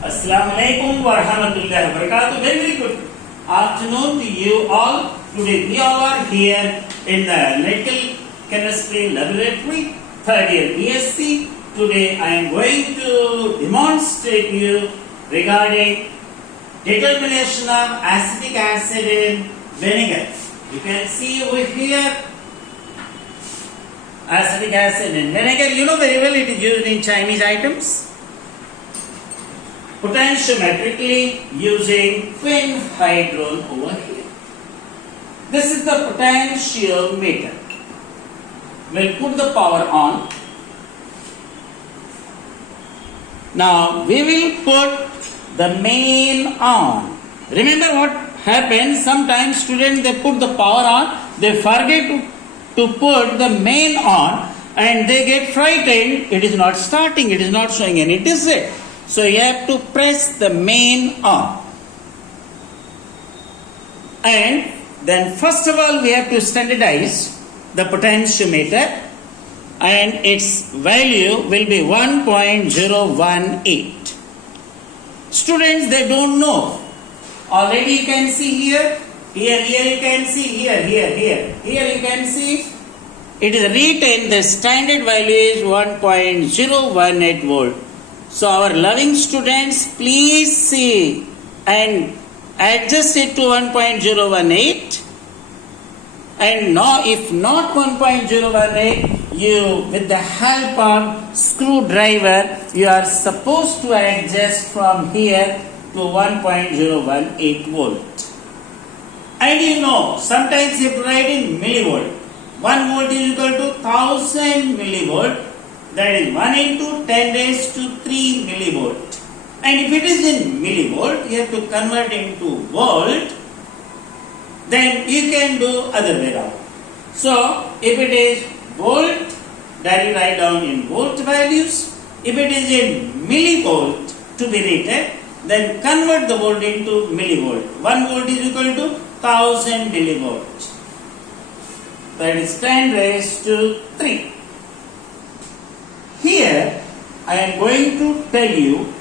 Assalamualaikum warahmatullahi wabarakatuh. Very good afternoon to you all. Today we all are here in the Analytical Chemistry Laboratory, third year BSc. Today I am going to demonstrate you regarding determination of acetic acid in vinegar. You can see over here acetic acid in vinegar. You know very well it is used in Chinese items. Potentiometrically using twin hydron over here. This is the potentiometer. We'll put the power on. Now we will put the main on. Remember what happens? Sometimes students they put the power on, they forget to put the main on and they get frightened. It is not starting, it is not showing any digit. So you have to press the main on. And then first of all we have to standardize the potentiometer and its value will be 1.018. Students, they don't know. Already you can see here you can see, here you can see. It is written the standard value is 1.018 volt. So our loving students, please see and adjust it to 1.018. And now if not 1.018, you with the help of screwdriver, you are supposed to adjust from here to 1.018 volt. And you know, sometimes you have to write in millivolt. 1 volt is equal to 1000 millivolt. That is 1 into 10 raised to 3 millivolt. And if it is in millivolt, you have to convert into volt. Then you can do other way around. So, if it is volt, that you write down in volt values. If it is in millivolt to be written, then convert the volt into millivolt. 1 volt is equal to 1000 millivolt. That is 10 raised to 3. Here, I am going to tell you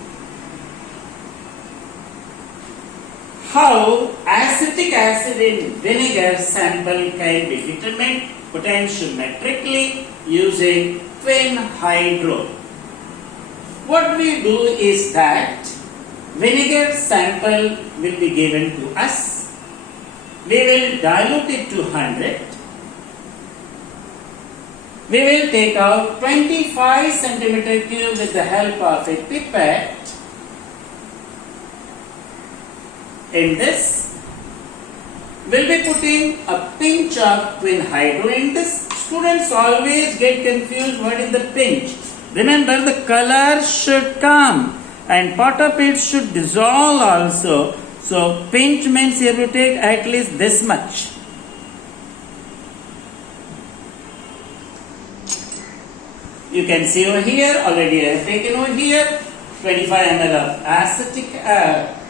how acetic acid in vinegar sample can be determined potentiometrically using twin hydro. What we do is that vinegar sample will be given to us. We will dilute it to 100. We will take out 25 centimeter cube with the help of a pipette. In this, we'll be putting a pinch of twin hydro in this. Students always get confused what is the pinch. Remember the color should come and part of it should dissolve also. So pinch means you have to take at least this much. You can see over here, already I have taken over here 25 ml of acetic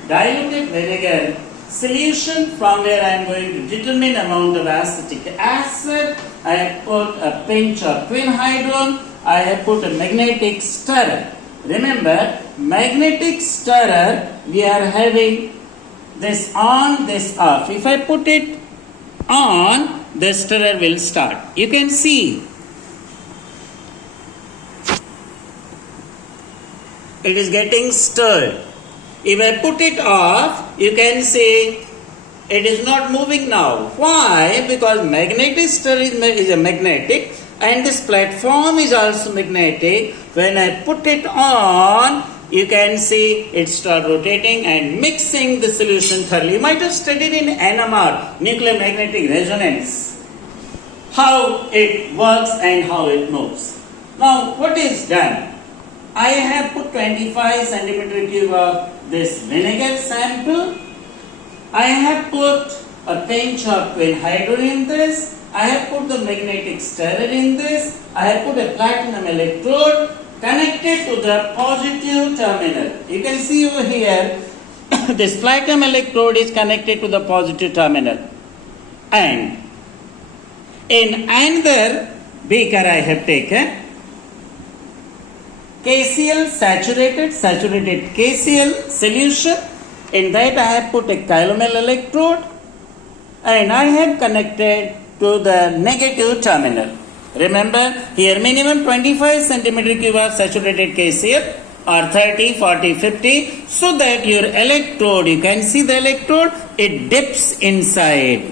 diluted vinegar solution from where I am going to determine amount of acetic acid. I have put a pinch of twin hydron. I have put a magnetic stirrer. Remember, magnetic stirrer, we are having this on, this off. If I put it on, the stirrer will start. You can see it is getting stirred. If I put it off, you can see it is not moving now. Why? Because magnetic stirrer is a magnetic and this platform is also magnetic. When I put it on, you can see it start rotating and mixing the solution thoroughly. You might have studied in NMR, nuclear magnetic resonance, how it works and how it moves. Now, what is done? I have put 25 centimeter cube of this vinegar sample. I have put a pinch of twin hydro in this. I have put the magnetic stirrer in this. I have put a platinum electrode connected to the positive terminal. You can see over here, this platinum electrode is connected to the positive terminal. And in another beaker I have taken KCl saturated KCl solution. In that I have put a chylomel electrode and I have connected to the negative terminal. Remember, here minimum 25 centimeter cube of saturated KCl or 30, 40, 50, so that your electrode, you can see the electrode, it dips inside.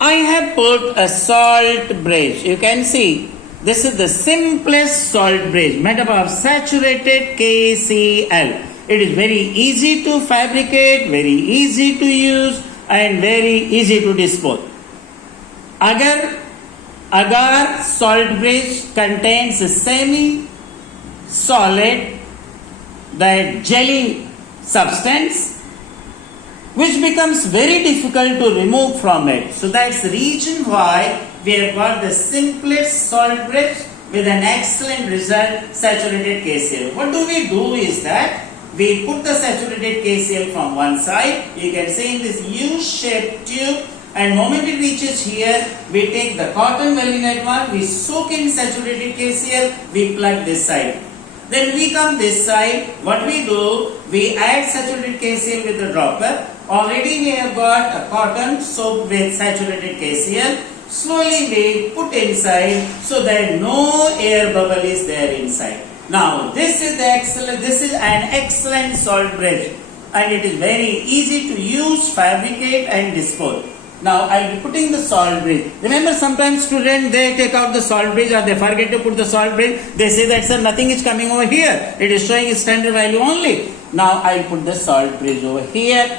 I have put a salt bridge. You can see this is the simplest salt bridge made up of saturated KCl. It is very easy to fabricate, very easy to use and very easy to dispose. Agar salt bridge contains a semi-solid, that jelly substance, which becomes very difficult to remove from it. So that's the reason why we have got the simplest salt bridge with an excellent result, saturated KCl. What do is that we put the saturated KCl from one side, you can see in this U-shaped tube, and moment it reaches here, we take the cotton welding one, we soak in saturated KCl, we plug this side. Then we come this side, what we do, we add saturated KCl with the dropper. Already we have got a cotton soaked with saturated KCl. Slowly we put inside so that no air bubble is there inside. Now this is an excellent salt bridge and it is very easy to use, fabricate and dispose. Now I will be putting the salt bridge. Remember, sometimes students, they take out the salt bridge or they forget to put the salt bridge. They say that, sir, nothing is coming over here. It is showing its standard value only. Now I will put the salt bridge over here.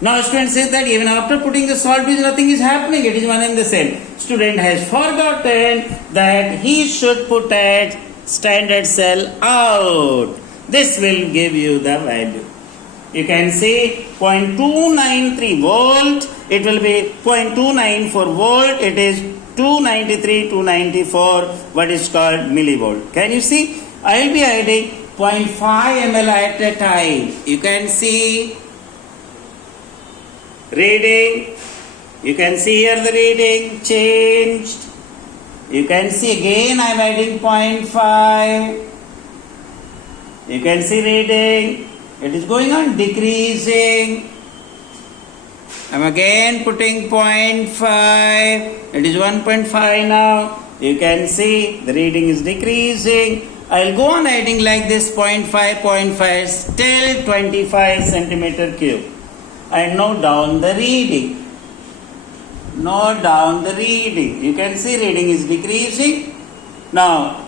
Now student says that even after putting the salt bridge, nothing is happening. It is one and the same. Student has forgotten that he should put a standard cell out. This will give you the value. You can see 0.293 volt. It will be 0.294 volt. It is 293, 294, what is called millivolt. Can you see? I will be adding 0.5 ml at a time. You can see reading. You can see here the reading changed. You can see again I am adding 0.5. You can see reading. It is going on decreasing. I am again putting 0.5. It is 1.5 now. You can see the reading is decreasing. I will go on adding like this 0.5, 0.5 till 25 centimeter cube. And note down the reading. Note down the reading. You can see reading is decreasing. Now,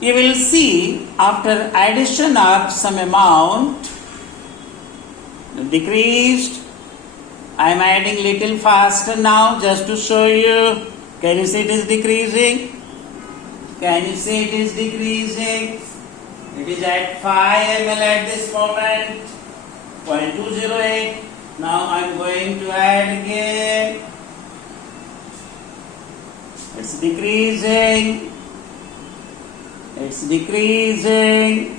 you will see after addition of some amount, decreased. I am adding little faster now just to show you. Can you see it is decreasing? Can you see it is decreasing? It is at 5 ml at this moment. 0.208. Now I am going to add again. It's decreasing. It's decreasing.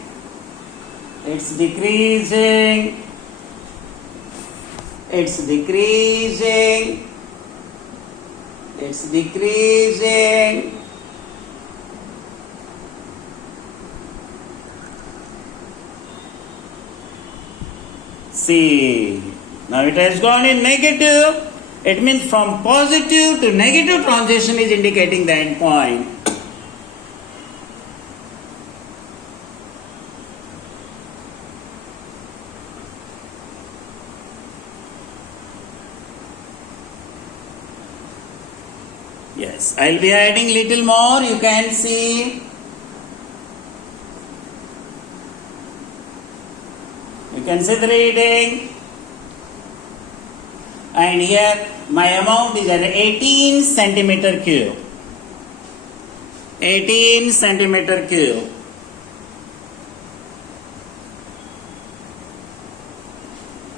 It's decreasing. It's decreasing. It's decreasing. See, now it has gone in negative. It means from positive to negative transition is indicating the end point. Yes, I will be adding little more. You can see. You can see the reading. And here my amount is at 18 centimeter cube. 18 centimeter cube.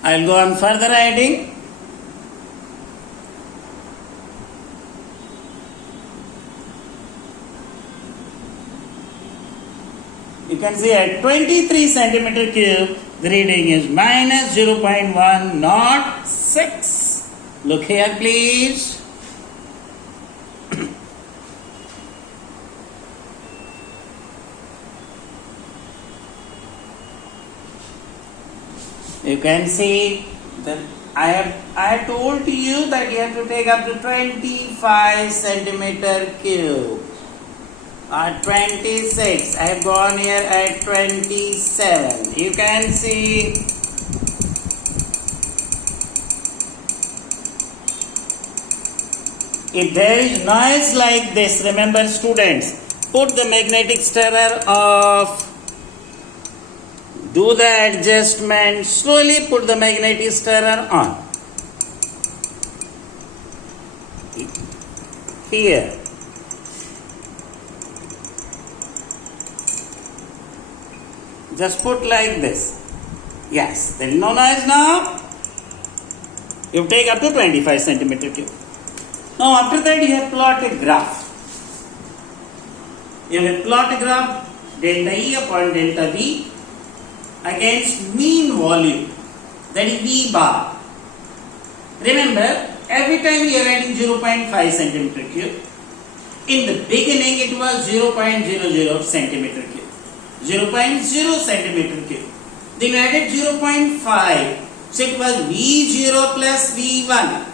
I will go on further adding. You can see at 23 centimeter cube, the reading is minus 0.106. Look here, please. You can see that I have told you that you have to take up to 25 centimeter cube or 26. I have gone here at 27. You can see if there is noise like this, remember students, put the magnetic stirrer off. Do the adjustment, slowly put the magnetic stirrer on. Here. Just put like this. Yes, there is no noise now. You take up to 25 centimeter cube. Now after that you have plot a graph. You have plot a graph delta E upon delta V against mean volume, that is V bar. Remember, every time we are writing 0.5 centimeter cube. In the beginning it was 0.00 centimeter cube. 0.0 centimeter cube. Then we added 0.5. So it was V0 plus V1.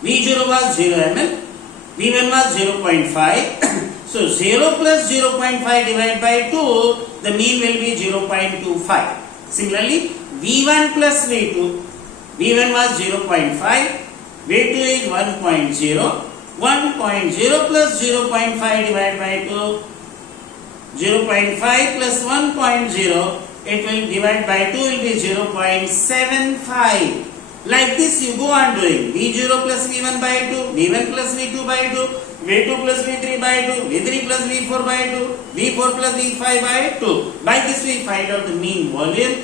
V0 was 0 ml. V1 was 0.5. So 0 plus 0.5 divided by 2, the mean will be 0.25. Similarly, V1 plus V2, V1 was 0.5, V2 is 1.0, 1.0 plus 0.5 divided by 2, 0.5 plus 1.0, it will divide by 2 will be 0.75. Like this you go on doing V0 plus V1 by 2, V1 plus V2 by 2, V2 plus V3 by 2, V3 plus V4 by 2, V4 plus V5 by 2. By this we find out the mean volume.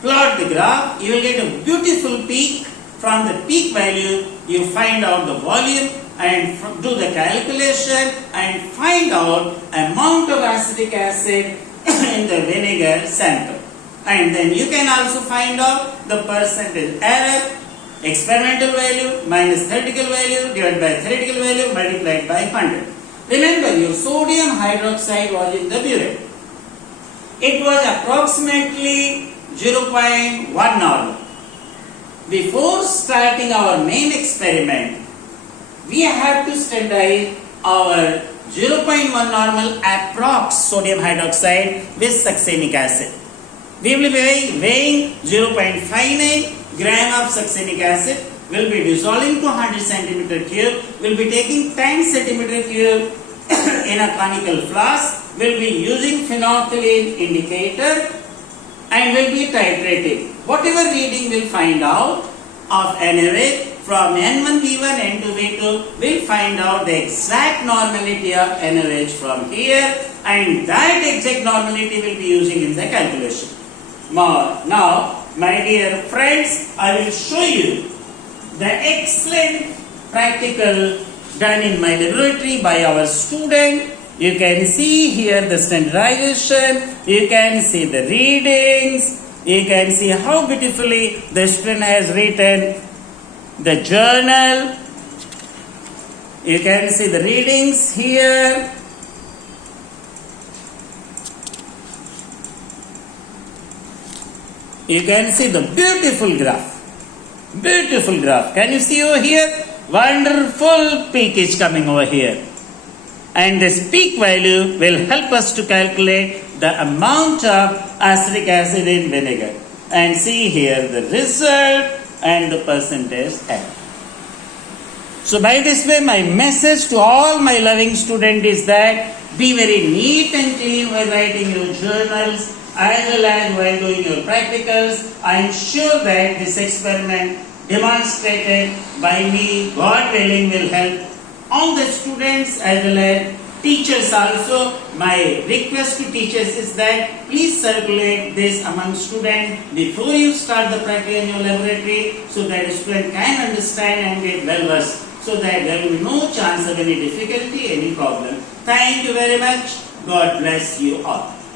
Plot the graph, you will get a beautiful peak. From the peak value, you find out the volume and do the calculation and find out amount of acetic acid in the vinegar sample. And then you can also find out the percentage error, experimental value minus theoretical value divided by theoretical value multiplied by 100. Remember, your sodium hydroxide was in the burette. It was approximately 0.1 normal. Before starting our main experiment, we have to standardize our 0.1 normal approx sodium hydroxide with succinic acid. We will be weighing 0.59 gram of succinic acid, will be dissolving to 100 centimeter cube, will be taking 10 centimeter cube in a conical flask, will be using phenolphthalein indicator and will be titrating. Whatever reading we'll find out of NaOH from N1, V1, N2, V2, we'll find out the exact normality of NaOH from here, and that exact normality will be using in the calculation. Now, my dear friends, I will show you the excellent practical done in my laboratory by our student. You can see here the standardization, you can see the readings, you can see how beautifully the student has written the journal. You can see the readings here. You can see the beautiful graph. Beautiful graph. Can you see over here? Wonderful peak is coming over here. And this peak value will help us to calculate the amount of acetic acid in vinegar. And see here the result and the percentage error. So by this way, my message to all my loving students is that be very neat and clean while writing your journals as well as while doing your practicals. I am sure that this experiment demonstrated by me, God willing, will help all the students as well as teachers also. My request to teachers is that please circulate this among students before you start the practice in your laboratory, so that the student can understand and get well versed, so that there will be no chance of any difficulty, any problem. Thank you very much. God bless you all.